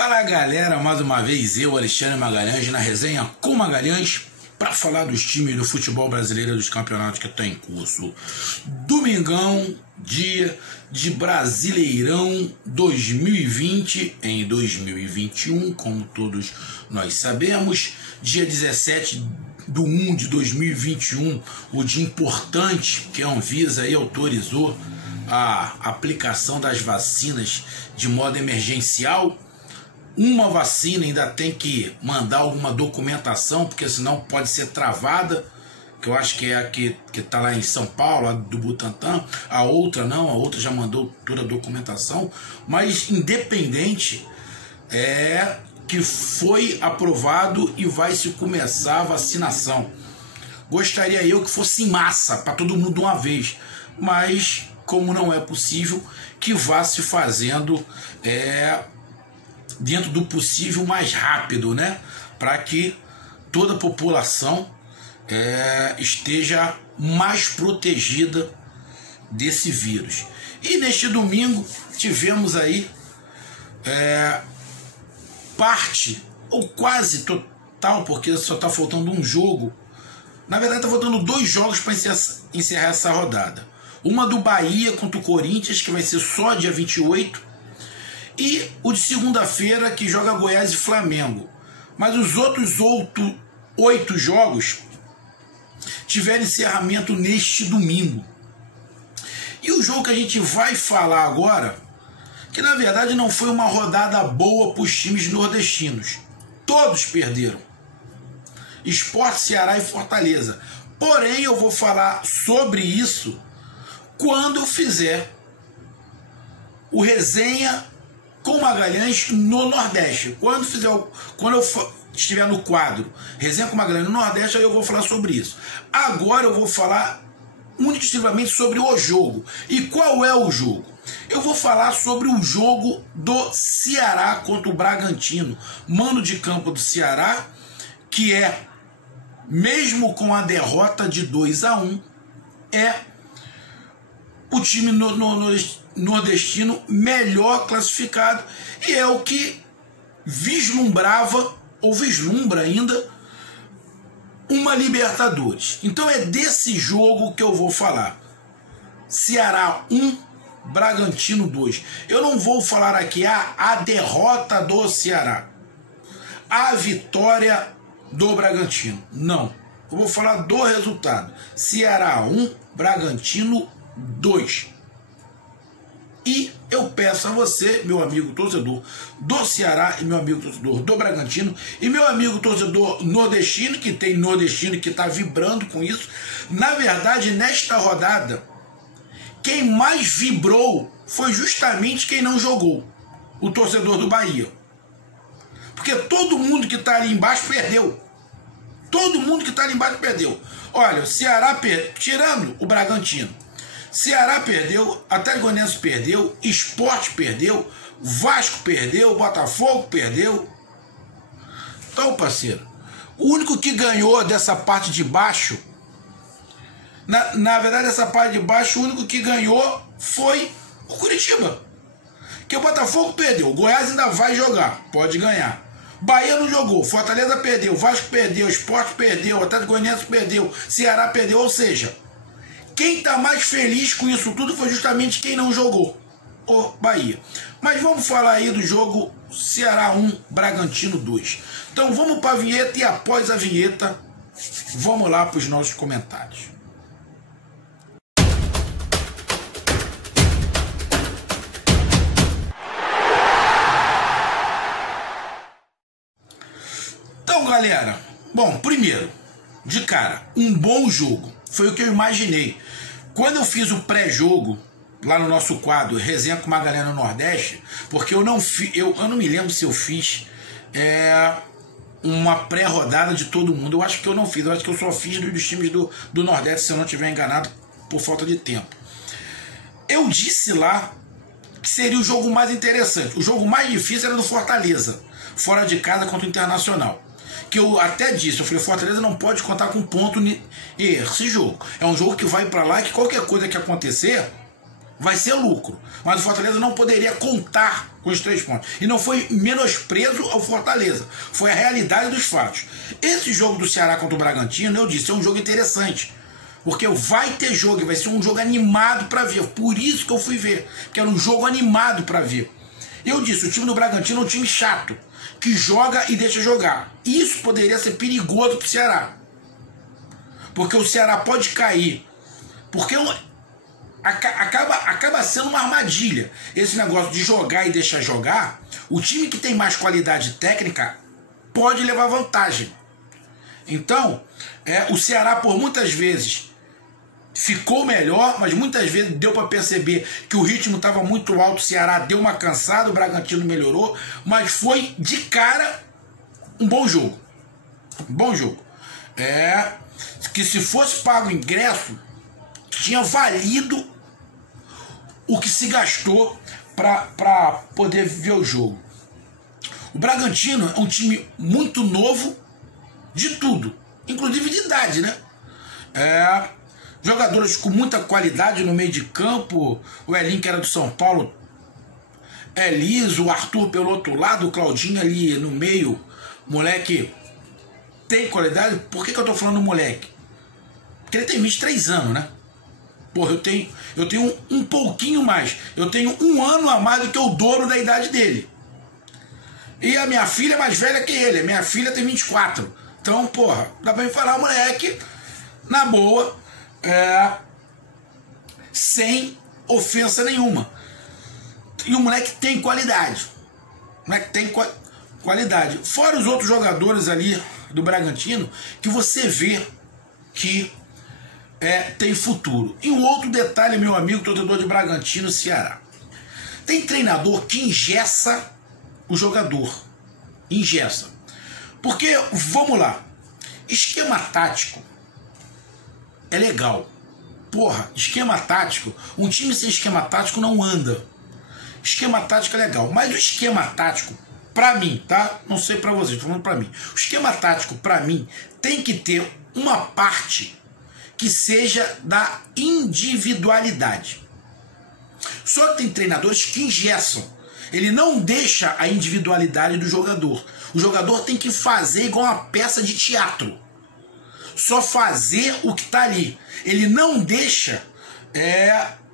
Fala galera, mais uma vez eu, Alexandre Magalhães, na resenha com Magalhães, para falar dos times do futebol brasileiro, dos campeonatos que estão em curso. Domingão, dia de Brasileirão 2020 em 2021, como todos nós sabemos, dia 17/1/2021, o dia importante que a Anvisa aí autorizou a aplicação das vacinas de modo emergencial. Uma vacina ainda tem que mandar alguma documentação, porque senão pode ser travada, que eu acho que é a que está lá em São Paulo, a do Butantan. A outra não, a outra já mandou toda a documentação, mas independente, é que foi aprovado e vai se começar a vacinação. Gostaria eu que fosse em massa, para todo mundo de uma vez, mas como não é possível, que vá se fazendo dentro do possível mais rápido, né? Para que toda a população esteja mais protegida desse vírus. E neste domingo tivemos aí parte, ou quase total, porque só está faltando um jogo. Na verdade está faltando 2 jogos para encerrar essa rodada. Uma do Bahia contra o Corinthians, que vai ser só dia 28, e o de segunda-feira, que joga Goiás e Flamengo. Mas os outros 8 jogos tiveram encerramento neste domingo. E o jogo que a gente vai falar agora, que na verdade não foi uma rodada boa para os times nordestinos. Todos perderam. Sport, Ceará e Fortaleza. Porém, eu vou falar sobre isso quando eu fizer o resenha com Magalhães no Nordeste. Quando eu estiver no quadro resenha com Magalhães no Nordeste, aí eu vou falar sobre isso. Agora eu vou falar exclusivamente sobre o jogo. E qual é o jogo? Eu vou falar sobre o jogo do Ceará contra o Bragantino. Mando de campo do Ceará, que mesmo com a derrota de 2-1, o time nordestino melhor classificado, e é o que vislumbrava, ou vislumbra ainda, uma Libertadores. Então é desse jogo que eu vou falar. Ceará 1, Bragantino 2. Eu não vou falar aqui a derrota do Ceará, a vitória do Bragantino. Não. Eu vou falar do resultado. Ceará 1, Bragantino 2. E eu peço a você, meu amigo torcedor do Ceará, e meu amigo torcedor do Bragantino, e meu amigo torcedor nordestino, que tem nordestino que está vibrando com isso. Na verdade, nesta rodada, quem mais vibrou foi justamente quem não jogou, o torcedor do Bahia. Porque todo mundo que está ali embaixo perdeu. Todo mundo que está ali embaixo perdeu. Olha, o Ceará tirando o Bragantino, Ceará perdeu, Atlético Goianiense perdeu, Sport perdeu, Vasco perdeu, Botafogo perdeu. Então, parceiro, o único que ganhou dessa parte de baixo, na verdade, essa parte de baixo, o único que ganhou foi o Curitiba. Que o Botafogo perdeu, o Goiás ainda vai jogar, pode ganhar. Bahia não jogou, Fortaleza perdeu, Vasco perdeu, Sport perdeu, Atlético Goianiense perdeu, Ceará perdeu, ou seja, quem está mais feliz com isso tudo foi justamente quem não jogou, o Bahia. Mas vamos falar aí do jogo Ceará 1, Bragantino 2. Então vamos para a vinheta, e após a vinheta, vamos lá para os nossos comentários. Então, galera, bom, primeiro, de cara, um bom jogo. Foi o que eu imaginei. Quando eu fiz o pré-jogo, lá no nosso quadro Resenha com Magalhães no Nordeste, porque eu não me lembro se eu fiz uma pré-rodada de todo mundo. Eu acho que eu não fiz. Eu acho que eu só fiz dos times do Nordeste, se eu não estiver enganado, por falta de tempo. Eu disse lá que seria o jogo mais interessante. O jogo mais difícil era do Fortaleza, fora de casa contra o Internacional. Que eu até disse, eu falei, Fortaleza não pode contar com ponto nesse jogo. É um jogo que vai para lá, que qualquer coisa que acontecer, vai ser lucro. Mas o Fortaleza não poderia contar com os 3 pontos. E não foi menosprezo ao Fortaleza. Foi a realidade dos fatos. Esse jogo do Ceará contra o Bragantino, eu disse, é um jogo interessante. Porque vai ter jogo, vai ser um jogo animado para ver. Por isso que eu fui ver. Porque era um jogo animado para ver. Eu disse, o time do Bragantino é um time chato, que joga e deixa jogar. Isso poderia ser perigoso para o Ceará. Porque o Ceará pode cair. Porque acaba sendo uma armadilha. Esse negócio de jogar e deixar jogar, o time que tem mais qualidade técnica pode levar vantagem. Então, o Ceará por muitas vezes ficou melhor, mas muitas vezes deu para perceber que o ritmo estava muito alto, o Ceará deu uma cansada, o Bragantino melhorou, mas foi de cara um bom jogo. Um bom jogo. Que se fosse pago o ingresso, tinha valido o que se gastou para poder ver o jogo. O Bragantino é um time muito novo de tudo, inclusive de idade, né? Jogadores com muita qualidade no meio de campo. O Elinho, que era do São Paulo, é liso. O Arthur pelo outro lado, o Claudinho ali no meio. Moleque tem qualidade. Por que eu tô falando moleque? Porque ele tem 23 anos, né? Porra, eu tenho um pouquinho mais. Eu tenho 1 ano a mais do que o dobro da idade dele. E a minha filha é mais velha que ele. A minha filha tem 24. Então, porra, dá pra me falar, moleque, na boa, sem ofensa nenhuma. E o moleque tem qualidade. O moleque tem qualidade. Fora os outros jogadores ali do Bragantino, que você vê que tem futuro. E um outro detalhe, meu amigo, torcedor de Bragantino, Ceará. Tem treinador que engessa o jogador. Engessa. Porque, vamos lá, esquema tático é legal. Porra, esquema tático, um time sem esquema tático não anda. Esquema tático é legal, mas o esquema tático, pra mim, tá? Não sei pra vocês, tô falando pra mim. O esquema tático, pra mim, tem que ter uma parte que seja da individualidade. Só que tem treinadores que engessam. Ele não deixa a individualidade do jogador. O jogador tem que fazer igual uma peça de teatro. Só fazer o que está ali. Ele não deixa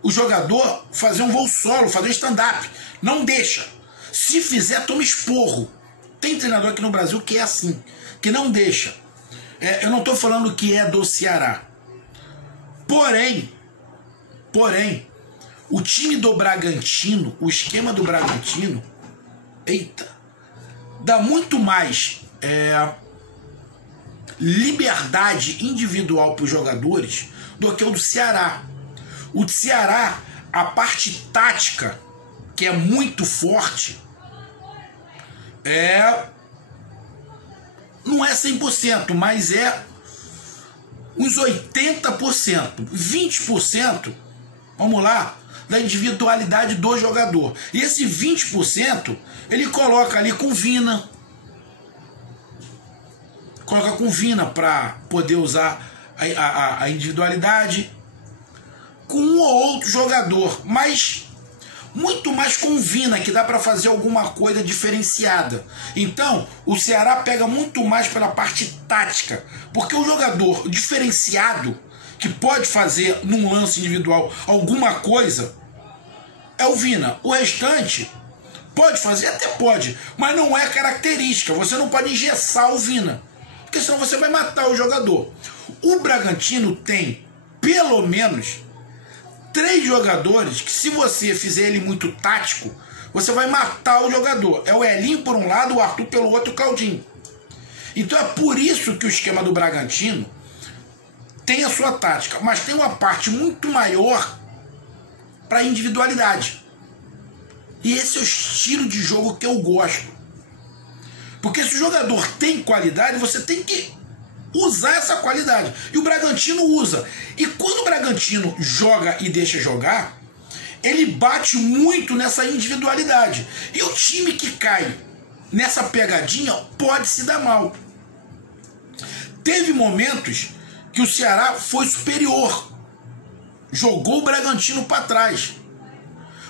o jogador fazer um voo solo, fazer um stand-up. Não deixa. Se fizer, toma esporro. Tem treinador aqui no Brasil que é assim, que não deixa. Eu não estou falando que é do Ceará. Porém, o time do Bragantino, o esquema do Bragantino, dá muito mais liberdade individual para os jogadores do que o do Ceará. O do Ceará, a parte tática, que é muito forte, não é 100%, mas é uns 80%, 20%, vamos lá, da individualidade do jogador. E esse 20% ele coloca ali com Vina. Coloca com Vina para poder usar a individualidade. Com um ou outro jogador, mas muito mais com Vina, que dá para fazer alguma coisa diferenciada. Então, o Ceará pega muito mais pela parte tática, porque o jogador diferenciado, que pode fazer num lance individual alguma coisa, é o Vina. O restante pode fazer, até pode, mas não é característica. Você não pode engessar o Vina, porque senão você vai matar o jogador. O Bragantino tem pelo menos 3 jogadores que, se você fizer ele muito tático, você vai matar o jogador. É o Elinho por um lado, o Arthur pelo outro, o Claudinho. Então é por isso que o esquema do Bragantino tem a sua tática, mas tem uma parte muito maior para individualidade. E esse é o estilo de jogo que eu gosto. Porque se o jogador tem qualidade, você tem que usar essa qualidade. E o Bragantino usa. E quando o Bragantino joga e deixa jogar, ele bate muito nessa individualidade. E o time que cai nessa pegadinha pode se dar mal. Teve momentos que o Ceará foi superior. Jogou o Bragantino para trás.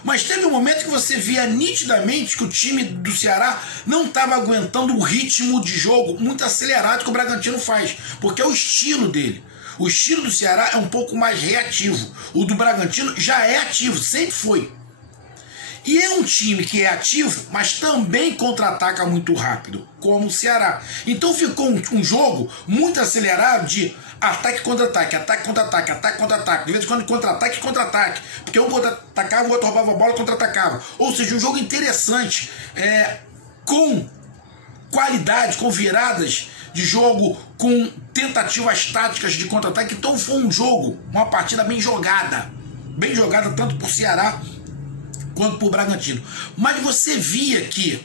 Mas teve um momento que você via nitidamente que o time do Ceará não estava aguentando o ritmo de jogo muito acelerado que o Bragantino faz, porque é o estilo dele. O estilo do Ceará é um pouco mais reativo. O do Bragantino já é ativo, sempre foi. E é um time que é ativo, mas também contra-ataca muito rápido, como o Ceará. Então ficou um jogo muito acelerado de ataque contra-ataque, ataque contra-ataque, ataque contra-ataque. De vez em quando contra-ataque e contra-ataque. Porque um contra-atacava, o outro roubava a bola e contra-atacava. Ou seja, um jogo interessante, com qualidade, com viradas de jogo, com tentativas táticas de contra-ataque. Então foi um jogo, uma partida bem jogada. Bem jogada tanto por Ceará quanto por Bragantino. Mas você via que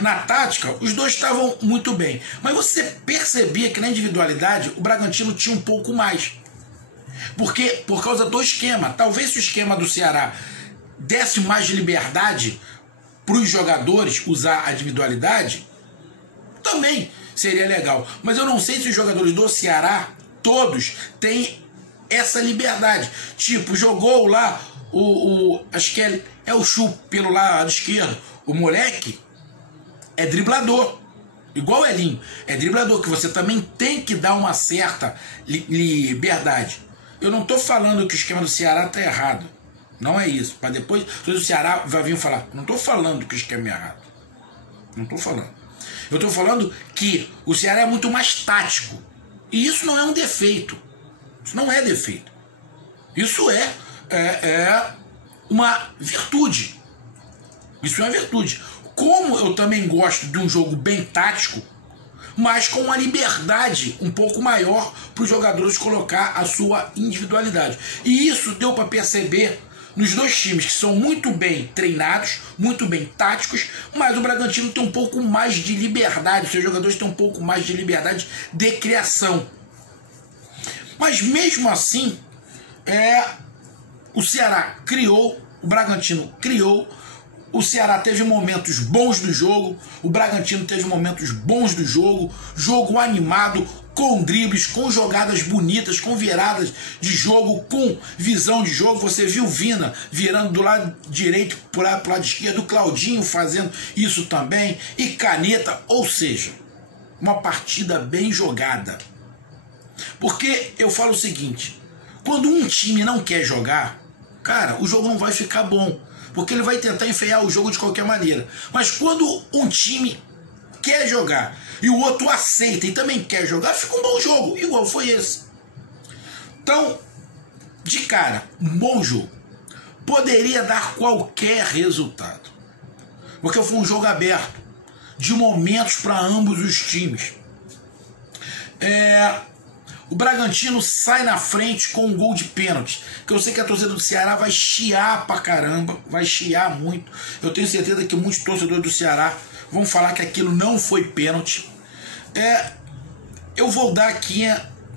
na tática os dois estavam muito bem. Mas você percebia que na individualidade o Bragantino tinha um pouco mais. Porque por causa do esquema. Talvez se o esquema do Ceará desse mais liberdade para os jogadores usar a individualidade, também seria legal. Mas eu não sei se os jogadores do Ceará, todos, têm essa liberdade. Tipo, jogou lá acho que é o Chu pelo lado esquerdo. O moleque é driblador, igual o Elinho. É driblador, que você também tem que dar uma certa liberdade. Eu não estou falando que o esquema do Ceará está errado. Não é isso. Para depois o Ceará vai vir falar. Não estou falando que o esquema é errado. Não estou falando. Eu estou falando que o Ceará é muito mais tático. E isso não é um defeito. Isso não é defeito. Isso é uma virtude. Isso é uma virtude. Como eu também gosto de um jogo bem tático, mas com uma liberdade um pouco maior para os jogadores colocar a sua individualidade. E isso deu para perceber nos dois times, que são muito bem treinados, muito bem táticos, mas o Bragantino tem um pouco mais de liberdade, seus jogadores têm um pouco mais de liberdade de criação. Mas mesmo assim, o Ceará criou, o Bragantino criou, o Ceará teve momentos bons do jogo, o Bragantino teve momentos bons do jogo, jogo animado, com dribles, com jogadas bonitas, com viradas de jogo, com visão de jogo. Você viu o Vina virando do lado direito para o lado esquerdo, o Claudinho fazendo isso também, e Caneta, ou seja, uma partida bem jogada. Porque eu falo o seguinte, quando um time não quer jogar, cara, o jogo não vai ficar bom, porque ele vai tentar enfeiar o jogo de qualquer maneira. Mas quando um time quer jogar e o outro aceita e também quer jogar, fica um bom jogo, igual foi esse. Então, de cara, um bom jogo. Poderia dar qualquer resultado, porque foi um jogo aberto, de momentos para ambos os times. O Bragantino sai na frente com um gol de pênalti, que eu sei que a torcida do Ceará vai chiar pra caramba, vai chiar muito. Eu tenho certeza que muitos torcedores do Ceará vão falar que aquilo não foi pênalti. Eu vou dar aqui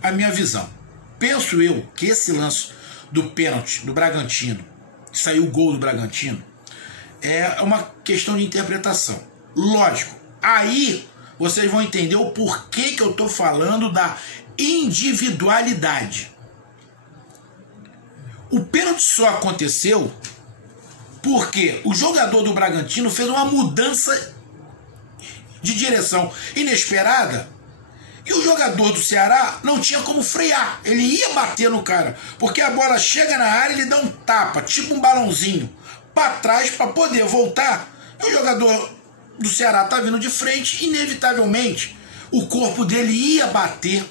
a minha visão. Penso eu que esse lance do pênalti do Bragantino, que saiu o gol do Bragantino, é uma questão de interpretação. Lógico, aí vocês vão entender o porquê que eu tô falando da individualidade. O pênalti só aconteceu porque o jogador do Bragantino fez uma mudança de direção inesperada e o jogador do Ceará não tinha como frear. Ele ia bater no cara, porque a bola chega na área e ele dá um tapa, tipo um balãozinho, para trás para poder voltar. E o jogador do Ceará tá vindo de frente, inevitavelmente o corpo dele ia bater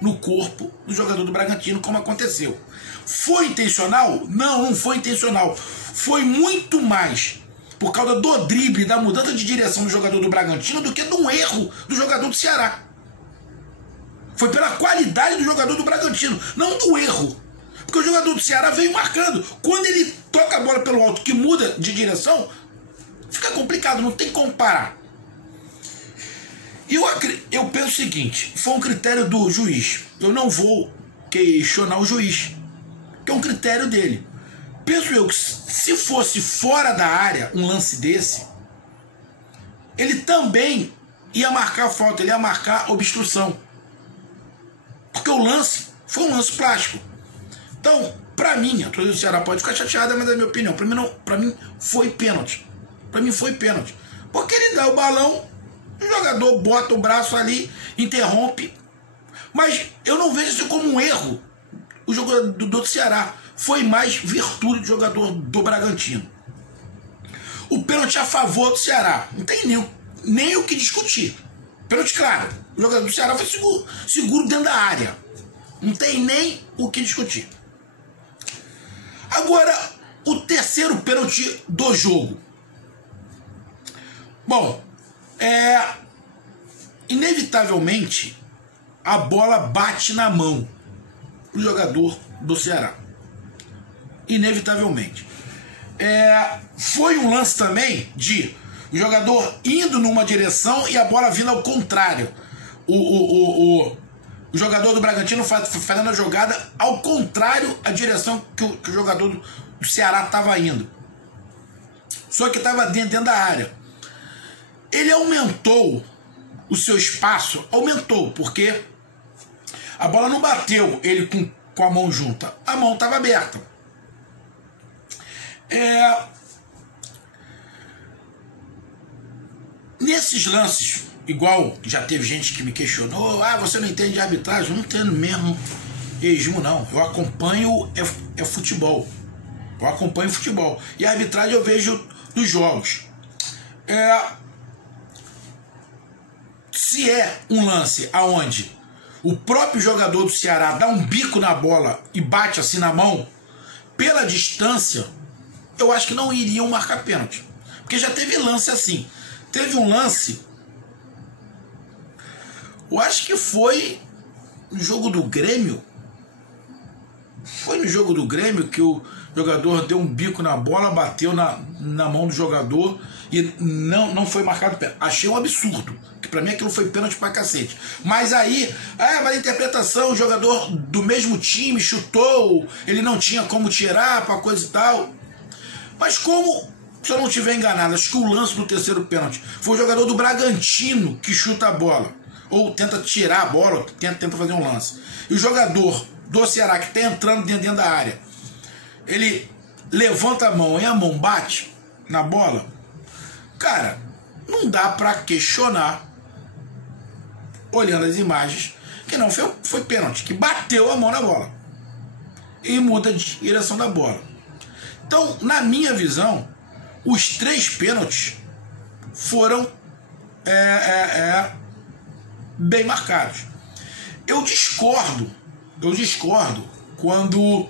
no corpo do jogador do Bragantino, como aconteceu. Foi intencional? Não, não foi intencional. Foi muito mais por causa do drible, da mudança de direção do jogador do Bragantino, do que de um erro do jogador do Ceará. Foi pela qualidade do jogador do Bragantino, não do erro. Porque o jogador do Ceará veio marcando. Quando ele toca a bola pelo alto, que muda de direção, fica complicado, não tem como parar. E eu penso o seguinte, foi um critério do juiz. Eu não vou questionar o juiz, que é um critério dele. Penso eu que se fosse fora da área um lance desse, ele também ia marcar falta, ele ia marcar obstrução. Porque o lance foi um lance plástico. Então, Pra mim, a torcida do Ceará pode ficar chateada, mas é a minha opinião. Pra mim, não, pra mim foi pênalti. Pra mim foi pênalti. Porque ele dá o balão, o jogador bota o braço ali, interrompe. Mas eu não vejo isso como um erro. O jogador do Ceará foi mais virtude do jogador do Bragantino. O pênalti a favor do Ceará. Não tem nem o que discutir. Pênalti claro. O jogador do Ceará foi seguro dentro da área. Não tem nem o que discutir. Agora, o terceiro pênalti do jogo. Bom, inevitavelmente a bola bate na mão do jogador do Ceará. Inevitavelmente. Foi um lance também de o jogador indo numa direção e a bola vindo ao contrário. O jogador do Bragantino fazendo a jogada ao contrário à direção que o jogador do Ceará estava indo. Só que estava dentro da área. Ele aumentou o seu espaço, porque a bola não bateu ele com a mão junta, a mão estava aberta. Nesses lances, igual já teve gente que me questionou, você não entende de arbitragem. Eu não entendo mesmo esmo, não. Eu acompanho futebol. Eu acompanho futebol. E a arbitragem eu vejo nos jogos. Se é um lance aonde o próprio jogador do Ceará dá um bico na bola e bate assim na mão, pela distância, eu acho que não iriam marcar pênalti. Porque já teve lance assim. Teve um lance, eu acho que foi no jogo do Grêmio. Foi no jogo do Grêmio que o jogador deu um bico na bola, bateu na mão do jogador e não foi marcado pênalti. Achei um absurdo, que pra mim aquilo foi pênalti pra cacete. Mas aí, mas a interpretação, o jogador do mesmo time chutou, ele não tinha como tirar pra coisa e tal. Mas como, se eu não estiver enganado, acho que o lance do terceiro pênalti foi o jogador do Bragantino que chuta a bola, ou tenta tirar a bola, ou tenta fazer um lance. E o jogador do Ceará que está entrando dentro da área, ele levanta a mão e a mão bate na bola. Cara, não dá para questionar, olhando as imagens, que não foi pênalti, que bateu a mão na bola e muda de direção da bola. Então, na minha visão, os três pênaltis foram bem marcados. Eu discordo quando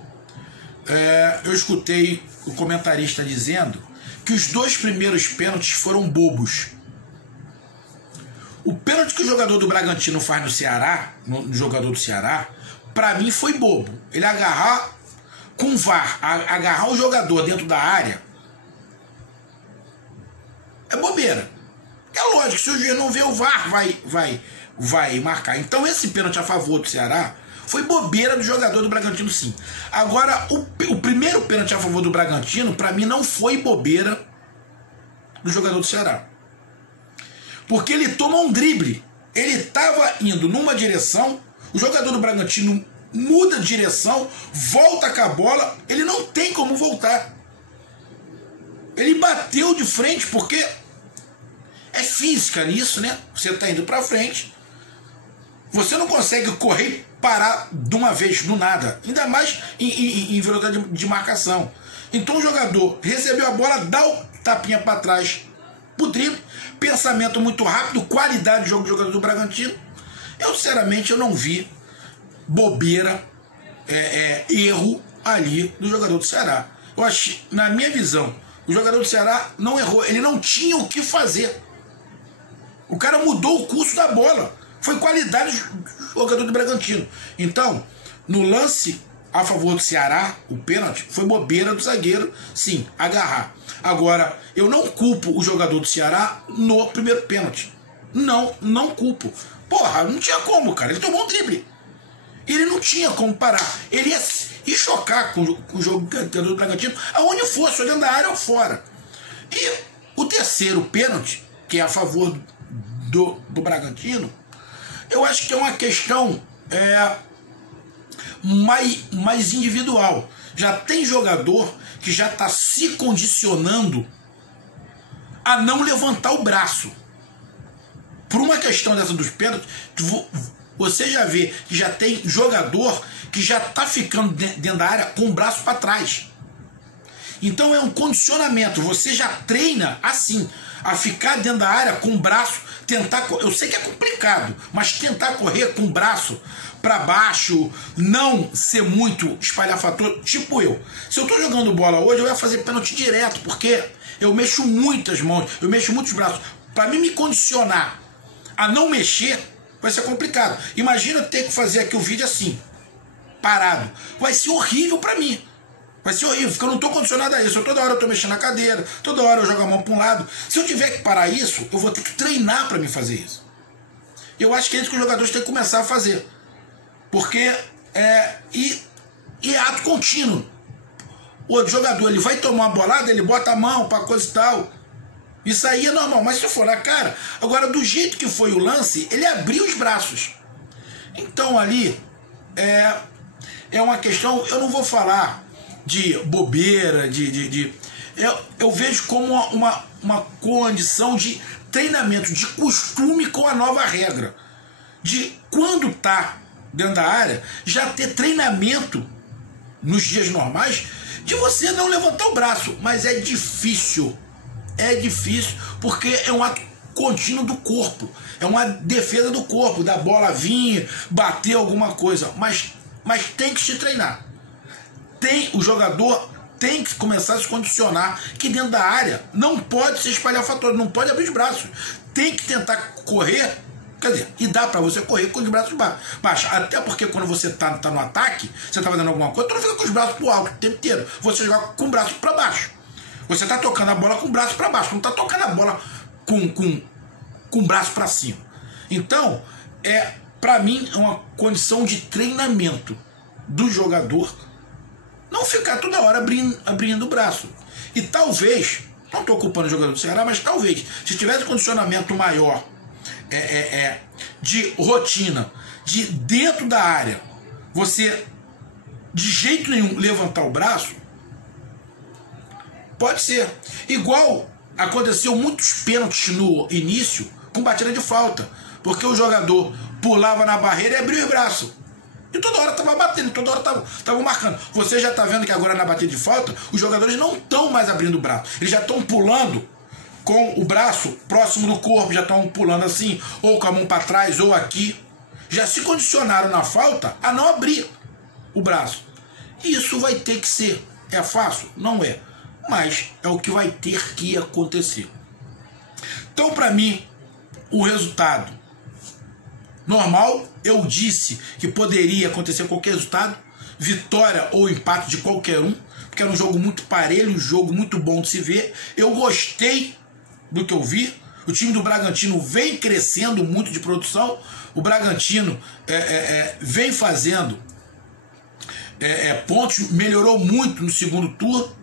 eu escutei o comentarista dizendo que os dois primeiros pênaltis foram bobos. O pênalti que o jogador do Bragantino faz no Ceará, no jogador do Ceará, pra mim foi bobo. Ele agarrar com VAR, agarrar o jogador dentro da área, é bobeira. É lógico, se o juiz não vê o VAR, vai marcar. Então esse pênalti a favor do Ceará foi bobeira do jogador do Bragantino, sim. Agora, o primeiro pênalti a favor do Bragantino, pra mim, não foi bobeira do jogador do Ceará. Porque ele toma um drible. Ele estava indo numa direção, o jogador do Bragantino muda de direção, volta com a bola, ele não tem como voltar. Ele bateu de frente porque é física nisso, né? Você está indo para frente, você não consegue correr e parar de uma vez, do nada. Ainda mais em velocidade de marcação. Então o jogador recebeu a bola, dá o tapinha para trás pro drible, pensamento muito rápido, qualidade de jogo do jogador do Bragantino. Eu, sinceramente, eu não vi bobeira, erro ali do jogador do Ceará. Eu acho, na minha visão, o jogador do Ceará não errou, ele não tinha o que fazer. O cara mudou o curso da bola. Foi qualidade do jogador do Bragantino. Então, no lance a favor do Ceará, o pênalti, foi bobeira do zagueiro, sim, agarrar. Agora, eu não culpo o jogador do Ceará no primeiro pênalti. Não culpo. Porra, não tinha como, cara. Ele tomou um drible. Ele não tinha como parar. Ele ia chocar com o jogador do Bragantino, aonde fosse, olhando da área ou fora. E o terceiro pênalti, que é a favor do Bragantino, eu acho que é uma questão mais individual. Já tem jogador que já está se condicionando a não levantar o braço. Por uma questão dessa dos pênaltis, você já vê que já tem jogador que já está ficando dentro da área com o braço para trás. Então é um condicionamento. Você já treina assim, a ficar dentro da área com o braço, tentar. Eu sei que é complicado, mas tentar correr com o braço para baixo, não ser muito espalhafator, tipo eu. Se eu tô jogando bola hoje, eu ia fazer pênalti direto, porque eu mexo muito as mãos, eu mexo muito os braços. Para mim me condicionar a não mexer, vai ser complicado. Imagina eu ter que fazer aqui o vídeo assim, parado. Vai ser horrível para mim. Vai ser horrível, porque eu não estou condicionado a isso. Toda hora eu estou mexendo na cadeira, toda hora eu jogo a mão para um lado. Se eu tiver que parar isso, eu vou ter que treinar para me fazer isso. Eu acho que é isso que os jogadores têm que começar a fazer. Porque é ato contínuo. O jogador ele vai tomar uma bolada, ele bota a mão para coisa e tal. Isso aí é normal, mas se for na cara. Agora, do jeito que foi o lance, ele abriu os braços. Então ali é uma questão, eu não vou falar de bobeira, eu vejo como uma condição de treinamento, de costume com a nova regra. De quando tá dentro da área, já ter treinamento nos dias normais, de você não levantar o braço. Mas é difícil. É difícil, porque é um ato contínuo do corpo. É uma defesa do corpo, da bola vir, bater alguma coisa. Mas tem que se treinar. O jogador tem que começar a se condicionar que dentro da área não pode ser espalhafatório, não pode abrir os braços. Tem que tentar correr, quer dizer, e dá pra você correr com os braços baixos. Até porque quando você tá no ataque, você tá fazendo alguma coisa, tu não fica com os braços pro alto o tempo inteiro. Você joga com o braço pra baixo. Você tá tocando a bola com o braço pra baixo, não tá tocando a bola com o braço pra cima. Então, pra mim, é uma condição de treinamento do jogador não ficar toda hora abrindo o braço. E talvez, não estou culpando o jogador do Ceará, mas talvez, se tivesse condicionamento maior de rotina, de dentro da área, você de jeito nenhum levantar o braço, pode ser. Igual aconteceu muitos pênaltis no início com batida de falta, porque o jogador pulava na barreira e abria o braço. E toda hora estava batendo, toda hora estava marcando. Você já está vendo que agora na batida de falta, os jogadores não estão mais abrindo o braço. Eles já estão pulando com o braço próximo do corpo, já estão pulando assim, ou com a mão para trás, ou aqui. Já se condicionaram na falta a não abrir o braço. E isso vai ter que ser. É fácil? Não é. Mas é o que vai ter que acontecer. Então, para mim, o resultado normal, eu disse que poderia acontecer qualquer resultado, vitória ou empate de qualquer um, porque era um jogo muito parelho, um jogo muito bom de se ver. Eu gostei do que eu vi. O time do Bragantino vem crescendo muito de produção. O Bragantino vem fazendo pontos, melhorou muito no segundo turno.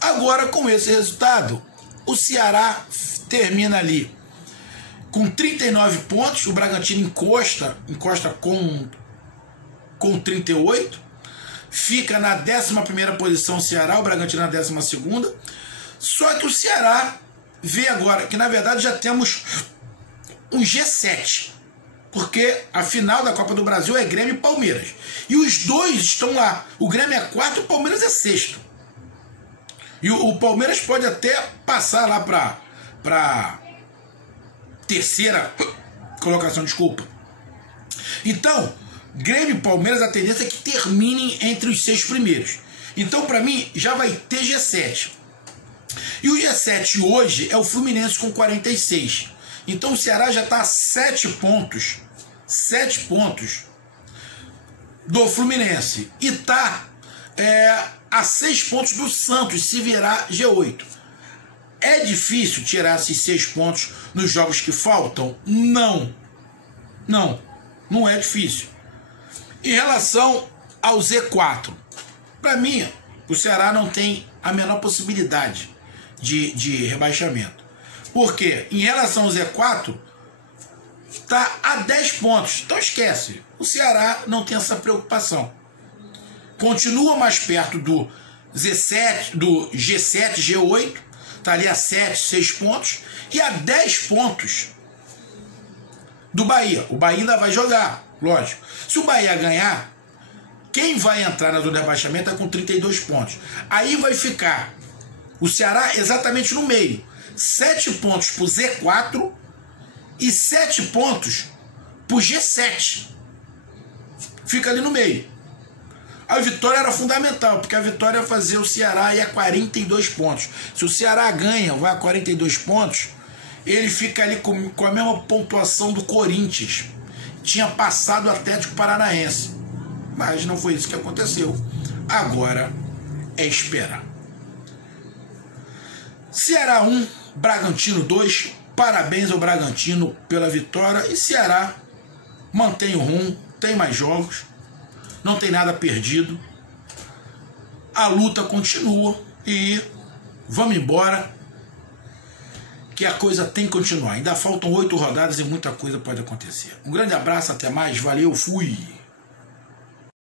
Agora, com esse resultado, o Ceará termina ali com 39 pontos, o Bragantino encosta com 38, fica na 11ª posição o Ceará, o Bragantino na 12ª. Só que o Ceará vê agora que, na verdade, já temos um G7, porque a final da Copa do Brasil é Grêmio e Palmeiras. E os dois estão lá. O Grêmio é 4º e o Palmeiras é 6º. E o Palmeiras pode até passar lá para terceira colocação, desculpa. Então, Grêmio e Palmeiras, a tendência é que terminem entre os 6 primeiros. Então, para mim, já vai ter G7. E o G7 hoje é o Fluminense com 46. Então, o Ceará já está a 7 pontos. 7 pontos do Fluminense. E está a 6 pontos do Santos, se virar G8. É difícil tirar esses 6 pontos nos jogos que faltam? Não. Não é difícil. Em relação ao Z4, para mim, o Ceará não tem a menor possibilidade de rebaixamento. Porque em relação ao Z4, está a 10 pontos. Então esquece, o Ceará não tem essa preocupação. continua mais perto do G7, G8, está ali a 7, 6 pontos, e a 10 pontos do Bahia. O Bahia ainda vai jogar, lógico. Se o Bahia ganhar, quem vai entrar na zona de rebaixamento é com 32 pontos. Aí vai ficar o Ceará exatamente no meio. 7 pontos para o Z4 e 7 pontos para o G7. Fica ali no meio. A vitória era fundamental, porque a vitória ia fazer o Ceará ir a 42 pontos. Se o Ceará ganha, vai a 42 pontos, ele fica ali com a mesma pontuação do Corinthians. Tinha passado o Atlético Paranaense. Mas não foi isso que aconteceu. Agora é esperar. Ceará 1, Bragantino 2. Parabéns ao Bragantino pela vitória. E Ceará mantém o rumo, tem mais jogos, não tem nada perdido. A luta continua e vamos embora, que a coisa tem que continuar. Ainda faltam 8 rodadas e muita coisa pode acontecer. Um grande abraço, até mais, valeu, fui!